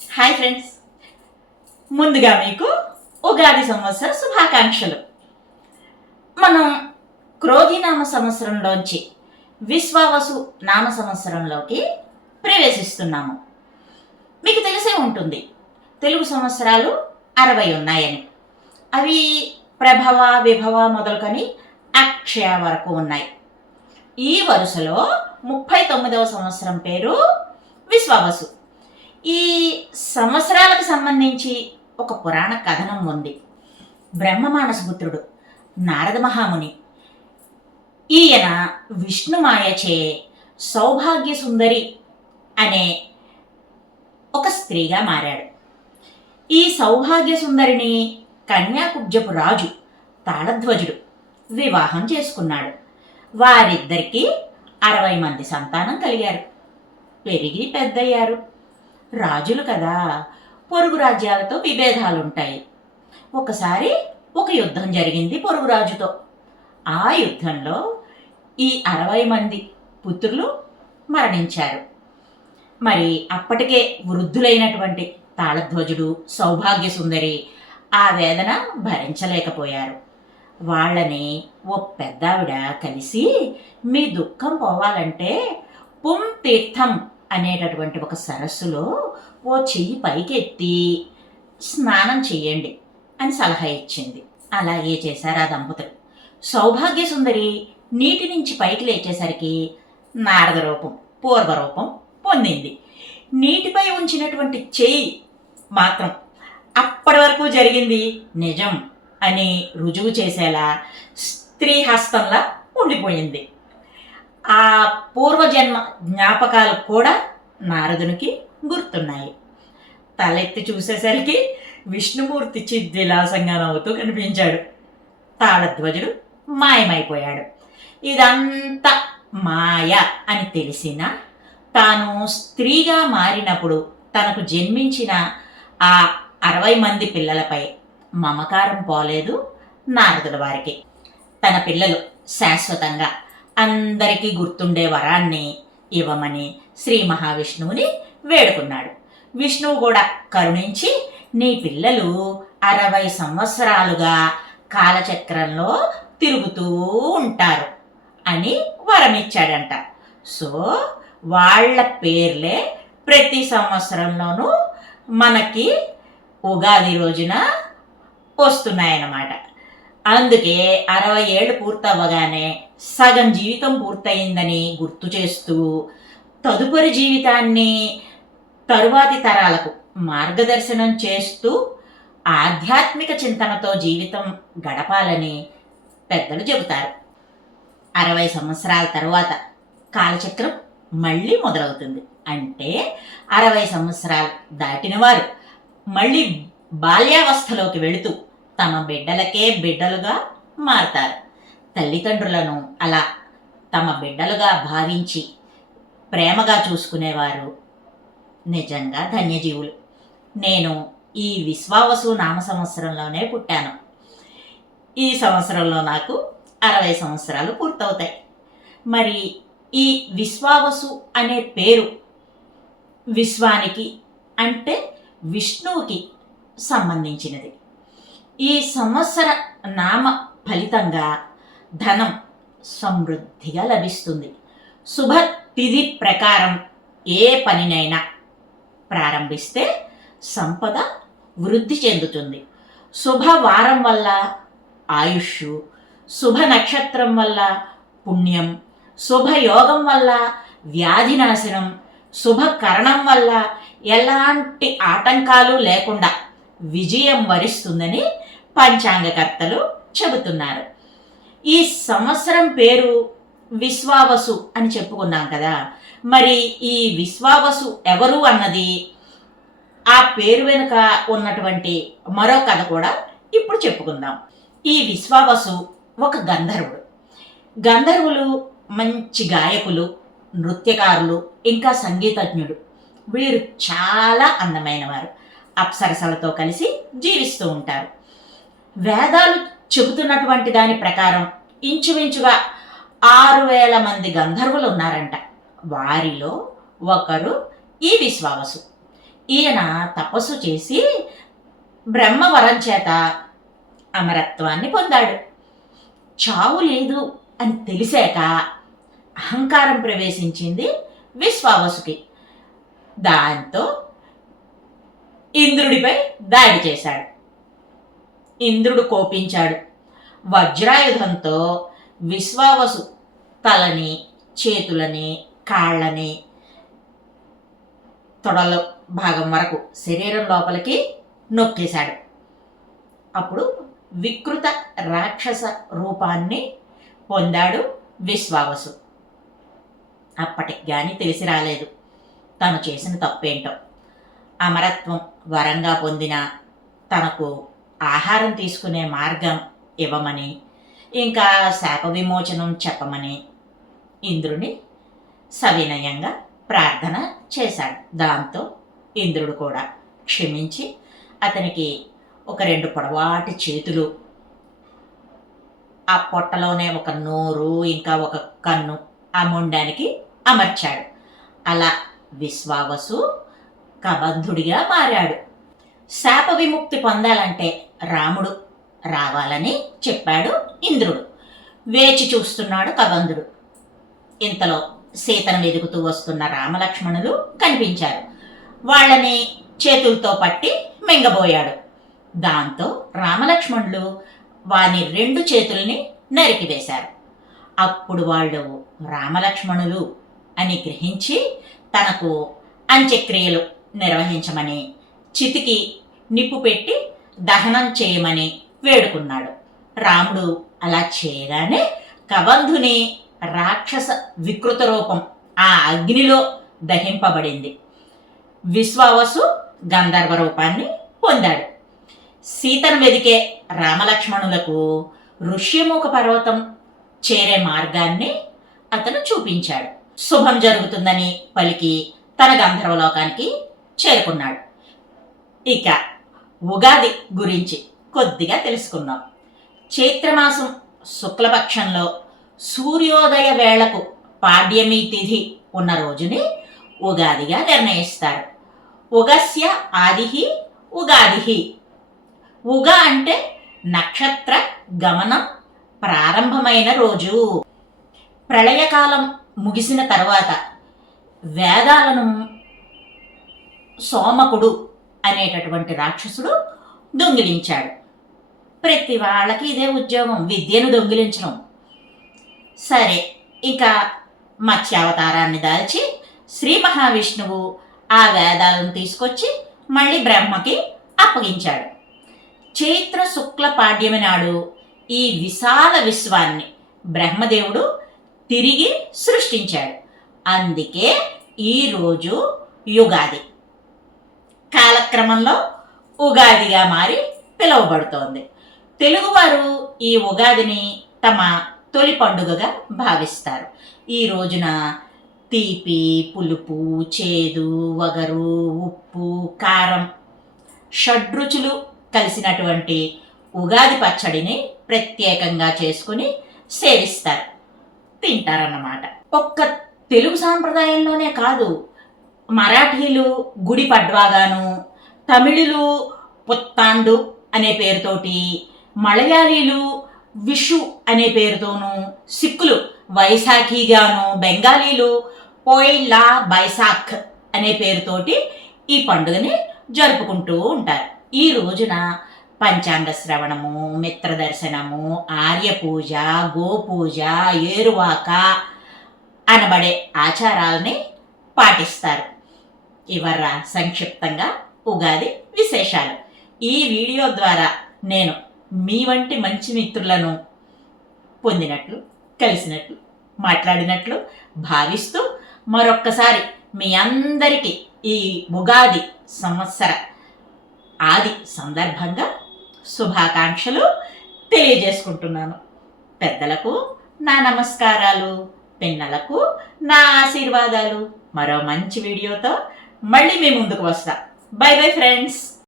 Hi friends, ముందుగా మీకు ఉగాది సంవత్సర శుభాకాంక్షలు. మనం క్రోధినామ సంవత్సరంలోంచి విశ్వావసు నామ సంవత్సరంలోకి ప్రవేశిస్తున్నాము. మీకు తెలిసే ఉంటుంది, తెలుగు సంవత్సరాలు 60 ఉన్నాయని. అవి ప్రభవ, విభవ మొదలుకొని అక్షయ వరకు ఉన్నాయి. ఈ వరుసలో 39వ సంవత్సరం పేరు విశ్వావసు. ఈ సంవత్సరాలకు సంబంధించి ఒక పురాణ కథనం ఉంది. బ్రహ్మమానసపుత్రుడు నారద మహాముని, ఈయన విష్ణుమాయచే సౌభాగ్య సుందరి అనే ఒక స్త్రీగా మారాడు. ఈ సౌభాగ్య సుందరిని కన్యాకుబ్జపు రాజు తాళధ్వజుడు వివాహం చేసుకున్నాడు. వారిద్దరికీ 60 మంది సంతానం కలిగారు. పెరిగి పెద్దయ్యారు. రాజులు కదా, పొరుగు రాజ్యాలతో విభేదాలుంటాయి. ఒకసారి ఒక యుద్ధం జరిగింది పొరుగు రాజుతో. ఆ యుద్ధంలో ఈ 60 మంది పుత్రులు మరణించారు. మరి అప్పటికే వృద్ధులైనటువంటి తాళధ్వజుడు, సౌభాగ్య సుందరి ఆ వేదన భరించలేకపోయారు. వాళ్ళని ఓ పెద్దావిడ కలిసి, మీ దుఃఖం పోవాలంటే పుం తీర్థం అనేటటువంటి ఒక సరస్సులో ఓ చెయ్యి పైకెత్తి స్నానం చెయ్యండి అని సలహా ఇచ్చింది. అలాగే చేశారు ఆ దంపతులు. సౌభాగ్య సుందరి నీటి నుంచి పైకి లేచేసరికి నారద రూపం, పూర్వరూపం పొందింది. నీటిపై ఉంచినటువంటి చెయ్యి మాత్రం అప్పటి వరకు జరిగింది నిజం అని రుజువు చేసేలా స్త్రీ హస్తంలా ఉండిపోయింది. ఆ పూర్వజన్మ జ్ఞాపకాలు కూడా నారదునికి గుర్తున్నాయి. తలెత్తి చూసేసరికి విష్ణుమూర్తి చిద్విలాసంగా నవ్వుతూ కనిపించాడు. తాళధ్వజుడు మాయమైపోయాడు. ఇదంతా మాయ అని తెలిసినా తాను స్త్రీగా మారినప్పుడు తనకు జన్మించిన ఆ 60 మంది పిల్లలపై మమకారం పోలేదు నారదుల వారికి. తన పిల్లలు శాశ్వతంగా అందరికీ గుర్తుండే వరాన్ని ఇవ్వమని శ్రీ మహావిష్ణువుని వేడుకున్నాడు. విష్ణువు కూడా కరుణించి, నీ పిల్లలు 60 సంవత్సరాలుగా కాలచక్రంలో తిరుగుతూ ఉంటారు అని వరమిచ్చాడంట. సో వాళ్ళ పేర్లే ప్రతి సంవత్సరంలోనూ మనకి ఉగాది రోజున వస్తున్నాయన్నమాట. అందుకే 60 ఏళ్ళు పూర్తవ్వగానే సగం జీవితం పూర్తయిందని గుర్తు చేస్తూ, తదుపరి జీవితాన్ని తరువాతి తరాలకు మార్గదర్శనం చేస్తూ ఆధ్యాత్మిక చింతనతో జీవితం గడపాలని పెద్దలు చెబుతారు. 60 సంవత్సరాల తరువాత కాలచక్రం మళ్ళీ మొదలవుతుంది. అంటే 60 సంవత్సరాలు దాటిన వారు మళ్ళీ బాల్యావస్థలోకి వెళుతూ తమ బిడ్డలకే బిడ్డలుగా మారతారు. తల్లిదండ్రులను అలా తమ బిడ్డలుగా భావించి ప్రేమగా చూసుకునేవారు నిజంగా ధన్యజీవులు. నేను ఈ విశ్వావసు నామ సంవత్సరంలోనే పుట్టాను. ఈ సంవత్సరంలో నాకు 60 సంవత్సరాలు పూర్తవుతాయి. మరి ఈ విశ్వావసు అనే పేరు విశ్వానికి అంటే విష్ణువుకి సంబంధించినది. ఈ సంవత్సర నామ ఫలితంగా ధనం సమృద్ధిగా లభిస్తుంది. శుభ తిథి ప్రకారం ఏ పనినైనా ప్రారంభిస్తే సంపద వృద్ధి చెందుతుంది. శుభవారం వల్ల ఆయుష్, శుభ నక్షత్రం వల్ల పుణ్యం, శుభయోగం వల్ల వ్యాధి నాశనం, శుభకరణం వల్ల ఎలాంటి ఆటంకాలు లేకుండా విజయం వరిస్తుందని పంచాంగకర్తలు చెబుతున్నారు. ఈ సంవత్సరం పేరు విశ్వావసు అని చెప్పుకున్నాం కదా. మరి ఈ విశ్వావసు ఎవరు అన్నది, ఆ పేరు వెనుక ఉన్నటువంటి మరో కథ కూడా ఇప్పుడు చెప్పుకుందాం. ఈ విశ్వావసు ఒక గంధర్వుడు. గంధర్వులు మంచి గాయకులు, నృత్యకారులు, ఇంకా సంగీతజ్ఞుడు. వీరు చాలా అందమైన వారు. అప్సరసలతో కలిసి జీవిస్తూ ఉంటారు. వేదాలు చెబుతున్నటువంటి దాని ప్రకారం ఇంచుమించుగా 6000 మంది గంధర్వులు ఉన్నారంట. వారిలో ఒకరు ఈ విశ్వావసు. ఈయన తపస్సు చేసి బ్రహ్మవరం చేత అమరత్వాన్ని పొందాడు. చావు లేదు అని తెలిసాక అహంకారం ప్రవేశించింది విశ్వావసుకి. దాంతో ఇంద్రుడిపై దాడి చేశాడు. ఇంద్రుడు కోపించాడు. వజ్రాయుధంతో విశ్వావసు తలని, చేతులని, కాళ్ళని, తొడల భాగం వరకు శరీరం లోపలికి నొక్కేశాడు. అప్పుడు వికృత రాక్షస రూపాన్ని పొందాడు విశ్వావసు. అప్పటికి కానీ తెలిసి రాలేదు తను చేసిన తప్పేంటో. అమరత్వం వరంగా పొందిన తనకు ఆహారం తీసుకునే మార్గం ఇవ్వమని, ఇంకా శాప విమోచనం చెప్పమని ఇంద్రుని సవినయంగా ప్రార్థన చేశాడు. దాంతో ఇంద్రుడు కూడా క్షమించి అతనికి ఒక 2 పొడవాటి చేతులు, ఆ పొట్టలోనే ఒక నోరు, ఇంకా ఒక కన్ను ఆ మొండానికి అమర్చాడు. అలా విశ్వావసు కబంధుడిగా మారాడు. శాప విముక్తి పొందాలంటే రాముడు రావాలని చెప్పాడు ఇంద్రుడు. వేచి చూస్తున్నాడు కబంధుడు. ఇంతలో సీతను వెతుకుతూ వస్తున్న రామలక్ష్మణులు కనిపించారు. వాళ్ళని చేతులతో పట్టి మింగబోయాడు. దాంతో రామలక్ష్మణులు వాని 2 చేతుల్ని నరికివేశారు. అప్పుడు వాళ్ళు రామలక్ష్మణులు అని గ్రహించి తనకు అంత్యక్రియలు నిర్వహించమని, చితికి నిప్పు పెట్టి దహనం చేయమని వేడుకున్నాడు. రాముడు అలా చేయగానే కబంధుని రాక్షస వికృత రూపం ఆ అగ్నిలో దహింపబడింది. విశ్వావసు గంధర్వ రూపాన్ని పొందాడు. సీతను వెదికే రామలక్ష్మణులకు ఋష్యముఖ పర్వతం చేరే మార్గాన్ని అతను చూపించాడు. శుభం జరుగుతుందని పలికి తన గంధర్వలోకానికి చేరుకున్నాడు. ఇక ఉగాది గురించి కొద్దిగా తెలుసుకుందాం. చైత్రమాసం శుక్లపక్షంలో సూర్యోదయ వేళకు పాడ్యమి తిథి ఉన్న రోజుని ఉగాదిగా నిర్ణయిస్తారు. ఉగస్య ఆదిహి ఉగాదిహి. ఉగ అంటే నక్షత్ర గమనం ప్రారంభమైన రోజు. ప్రళయకాలం ముగిసిన తర్వాత వేదాలను సోమకుడు అనేటటువంటి రాక్షసుడు దొంగిలించాడు. ప్రతి వాళ్ళకి ఇదే ఉద్యోగం, విద్యను దొంగిలించడం. సరే, ఇక మత్స్యావతారాన్ని దాల్చి శ్రీ మహావిష్ణువు ఆ వేదాలను తీసుకొచ్చి మళ్ళీ బ్రహ్మకి అప్పగించాడు. చైత్ర శుక్ల పాడ్యమి నాడు ఈ విశాల విశ్వాన్ని బ్రహ్మదేవుడు తిరిగి సృష్టించాడు. అందుకే ఈరోజు యుగాది కాలక్రమంలో ఉగాదిగా మారి పిలువబడుతోంది. తెలుగువారు ఈ ఉగాదిని తమ తొలి పండుగగా భావిస్తారు. ఈ రోజున తీపి, పులుపు, చేదు, వగరు, ఉప్పు, కారం షడ్రుచులు కలిసినటువంటి ఉగాది పచ్చడిని ప్రత్యేకంగా చేసుకుని సేవిస్తారు, తింటారన్నమాట. ఒక్క తెలుగు సాంప్రదాయంలోనే కాదు, మరాఠీలు గుడి పడ్వాగాను, తమిళులు పుత్తాండు అనే పేరుతోటి, మలయాళీలు విషు అనే పేరుతోనూ, సిక్కులు వైశాఖిగాను, బెంగాలీలు పోయిలా బైసాఖ్ అనే పేరుతోటి ఈ పండుగని జరుపుకుంటూ ఉంటారు. ఈ రోజున పంచాంగ శ్రవణము, మిత్రదర్శనము, ఆర్యపూజ, గోపూజ, ఏరువాక అనబడే ఆచారాలని పాటిస్తారు. ఇవర్రా సంక్షిప్తంగా ఉగాది విశేషాలు. ఈ వీడియో ద్వారా నేను మీ వంటి మంచి మిత్రులను పొందినట్లు, కలిసినట్లు, మాట్లాడినట్లు భావిస్తూ మరొక్కసారి మీ అందరికీ ఈ ఉగాది సంవత్సర ఆది సందర్భంగా శుభాకాంక్షలు తెలియజేసుకుంటున్నాను. పెద్దలకు నా నమస్కారాలు, పిన్నలకు నా ఆశీర్వాదాలు. మరో మంచి వీడియోతో మళ్ళీ మీ ముందుకు వస్తా. By bye friends.